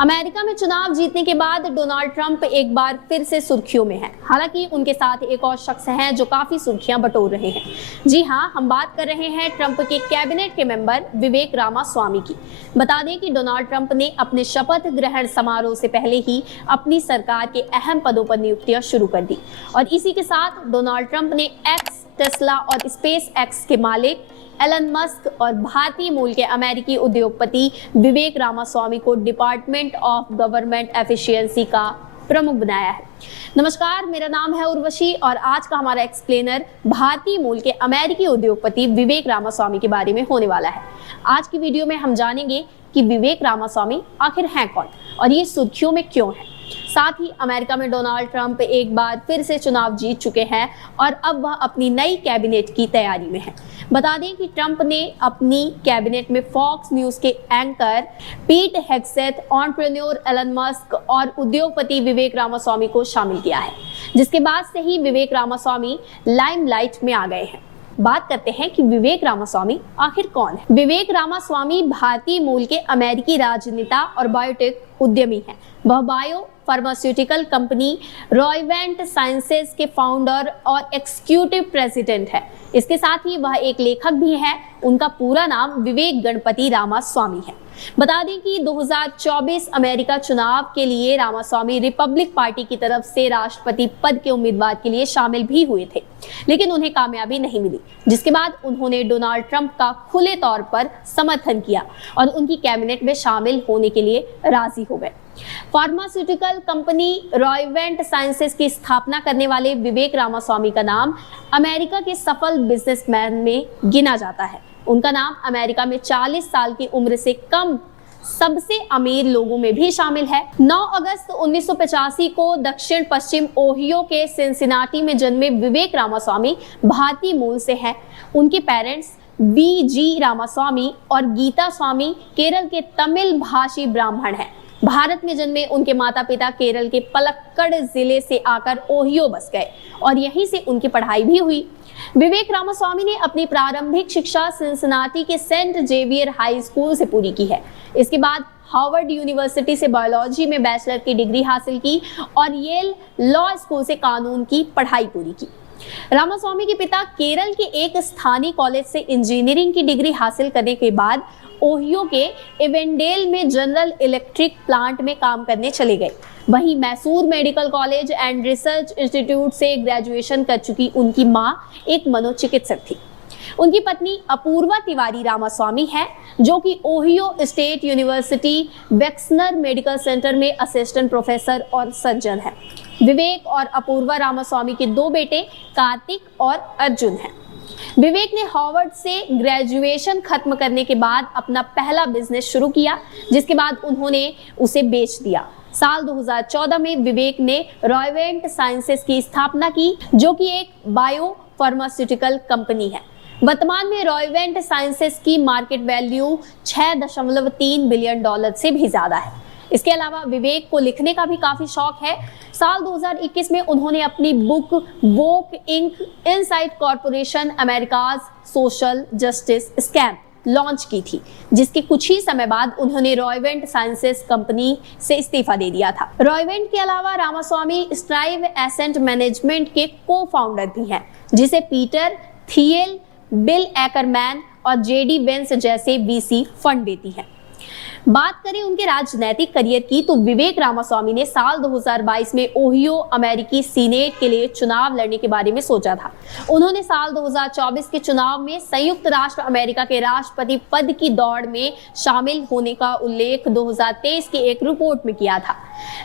America में चुनाव जीतने के बाद डोनाल्ड ट्रंप एक बार फिर से सुर्खियों में हैं। हालांकि उनके साथ एक और शख्स हैं जो काफी सुर्खियां बटोर रहे हैं। जी हां, हम बात कर रहे हैं ट्रंप के कैबिनेट के मेंबर विवेक रामास्वामी की। बता दें कि डोनाल्ड ट्रंप ने अपने शपथ ग्रहण समारोह से पहले ही अपनी सरकार के अहम पदों पर नियुक्तियां शुरू कर दी और इसी के साथ डोनाल्ड ट्रंप ने एक्स, टेस्ला और स्पेस एक्स के मालिक एलन मस्क और भारतीय मूल के अमेरिकी उद्योगपति विवेक रामास्वामी को डिपार्टमेंट ऑफ गवर्नमेंट एफिशिएंसी का प्रमुख बनाया है। नमस्कार, मेरा नाम है उर्वशी और आज का हमारा एक्सप्लेनर भारतीय मूल के अमेरिकी उद्योगपति विवेक रामास्वामी के बारे में होने वाला है। आज की वीडियो में हम जानेंगे कि विवेक रामास्वामी आखिर हैं कौन और ये सुर्खियों में क्यों है। साथ ही अमेरिका में डोनाल्ड ट्रंप एक बार फिर से चुनाव जीत चुके हैं और अब वह अपनी नई कैबिनेट की तैयारी में है। बता दें कि ट्रंप ने अपनी कैबिनेट में फॉक्स न्यूज के एंकर पीट हेग्सेथ, एंटरप्रेन्योर एलन मस्क और उद्योगपति विवेक रामास्वामी को शामिल किया है, जिसके बाद से ही विवेक रामास्वामी लाइमलाइट में आ गए हैं। बात करते हैं कि विवेक रामास्वामी आखिर कौन है। विवेक रामास्वामी भारतीय मूल के अमेरिकी राजनेता और बायोटेक उद्यमी हैं। वह बायो फार्मास्यूटिकल कंपनी रॉयवेंट साइंसेज के फाउंडर और एग्जीक्यूटिव प्रेसिडेंट है। इसके साथ ही वह एक लेखक भी है। उनका पूरा नाम विवेक गणपति रामास्वामी है। बता दें कि 2024 अमेरिका चुनाव के लिए रामास्वामी रिपब्लिक पार्टी की तरफ से राष्ट्रपति पद के उम्मीदवार के लिए शामिल भी हुए थे, लेकिन उन्हें कामयाबी नहीं मिली, जिसके बाद उन्होंने डोनाल्ड ट्रंप का खुले तौर पर समर्थन किया और उनकी कैबिनेट में शामिल होने के लिए राजी हो गए। फार्मास्यूटिकल कंपनी रॉयवेंट साइंसेज की स्थापना करने वाले विवेक रामास्वामी का नाम अमेरिका के सफल बिजनेसमैन में गिना जाता है। उनका नाम अमेरिका में 40 साल की उम्र से कम सबसे अमीर लोगों में भी शामिल है। 9 अगस्त 1985 को दक्षिण पश्चिम ओहियो के सिंसिनाटी में जन्मे विवेक रामास्वामी भारतीय मूल से हैं। उनके पेरेंट्स BG रामास्वामी और गीता स्वामी केरल के तमिल भाषी ब्राह्मण हैं। भारत में जन्मे उनके माता पिता केरल के पलक्कड़ जिले से आकर ओहियो बस गए और यहीं से उनकी पढ़ाई भी हुई। विवेक रामास्वामी ने अपनी प्रारंभिक शिक्षा सिंसिनाटी के सेंट जेवियर हाई स्कूल से पूरी की है। इसके बाद हार्वर्ड यूनिवर्सिटी से बायोलॉजी में बैचलर की डिग्री हासिल की और येल लॉ स्कूल से कानून की पढ़ाई पूरी की। रामास्वामी के पिता केरल के एक स्थानीय कॉलेज से इंजीनियरिंग की डिग्री हासिल करने के बाद ओहियो के एवेंडेल में जनरल इलेक्ट्रिक प्लांट में काम करने चले गए। वहीं Mysore medical college and research institute से ग्रेजुएशन कर चुकी उनकी मां एक मनोचिकित्सक थी। उनकी पत्नी अपूर्वा तिवारी रामास्वामी है, जो कि Ohio State University Wexner Medical Center में असिस्टेंट प्रोफेसर और सर्जन है। विवेक और अपूर्वा रामास्वामी के 2 बेटे कार्तिक और अर्जुन हैं। विवेक ने हार्वर्ड से ग्रेजुएशन खत्म करने के बाद अपना पहला बिजनेस शुरू किया, जिसके बाद उन्होंने उसे बेच दिया। साल 2014 में विवेक ने रॉयवेंट साइंसेज की स्थापना की, जो कि एक बायो फार्मास्यूटिकल कंपनी है। वर्तमान में रॉयवेंट साइंसेज की मार्केट वैल्यू $6.3 बिलियन से भी ज्यादा है। इसके अलावा विवेक को लिखने का भी काफी शौक है। साल 2021 में उन्होंने अपनी book Woke Inc Inside Corporation America's Social Justice Scam launch की थी, जिसके कुछ ही समय बाद उन्होंने रॉयवेंट साइंसेज कंपनी से इस्तीफा दे दिया था। रॉयवेंट के अलावा रामास्वामी स्ट्राइव एसेट मैनेजमेंट के को फाउंडर भी हैं, जिसे पीटर थियल, बिल एकरमैन और JD वेंस जैसे VC फंड देती है। बात करें उनके राजनैतिक करियर की तो विवेक रामास्वामी ने साल 2022 में ओहियो अमेरिकी सीनेट के लिए चुनाव लड़ने के बारे में सोचा था। उन्होंने साल 2024 के चुनाव में संयुक्त राष्ट्र अमेरिका के राष्ट्रपति पद की दौड़ में शामिल होने का उल्लेख 2023 की एक रिपोर्ट में किया था।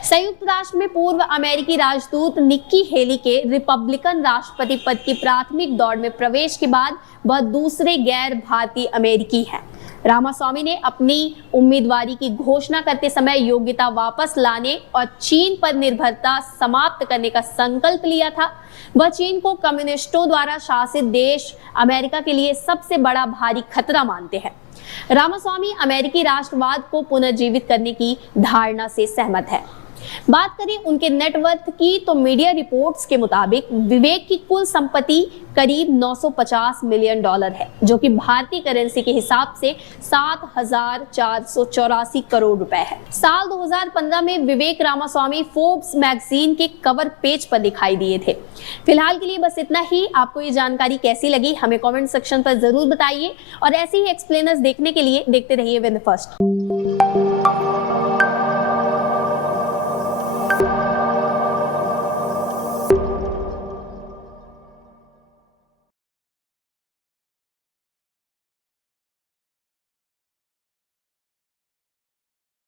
संयुक्त राष्ट्र में पूर्व अमेरिकी राजदूत निक्की हेली के रिपब्लिकन राष्ट्रपति पद की प्राथमिक दौड़ में प्रवेश के बाद वह दूसरे गैर भारतीय अमेरिकी हैं। रामास्वामी ने अपनी उम्मीदवारी की घोषणा करते समय योग्यता वापस लाने और चीन पर निर्भरता समाप्त करने का संकल्प लिया था। वह चीन को कम्युनिस्टों द्वारा शासित देश अमेरिका के लिए सबसे बड़ा भारी खतरा मानते हैं। रामास्वामी अमेरिकी राष्ट्रवाद को पुनर्जीवित करने की धारणा से सहमत है। बात करें उनके नेटवर्थ की तो मीडिया रिपोर्ट्स के मुताबिक विवेक की कुल संपत्ति करीब 950 मिलियन डॉलर है, जो कि भारतीय करेंसी के हिसाब से 7,484 करोड़ रुपए है। साल 2015 में विवेक रामास्वामी फोर्ब्स मैगजीन के कवर पेज पर दिखाई दिए थे। फिलहाल के लिए बस इतना ही। आपको ये जानकारी कैसी लगी हमें कमेंट सेक्शन पर जरूर बताइए और ऐसे ही एक्सप्लेनर्स देखने के लिए देखते रहिए विद फर्स्ट।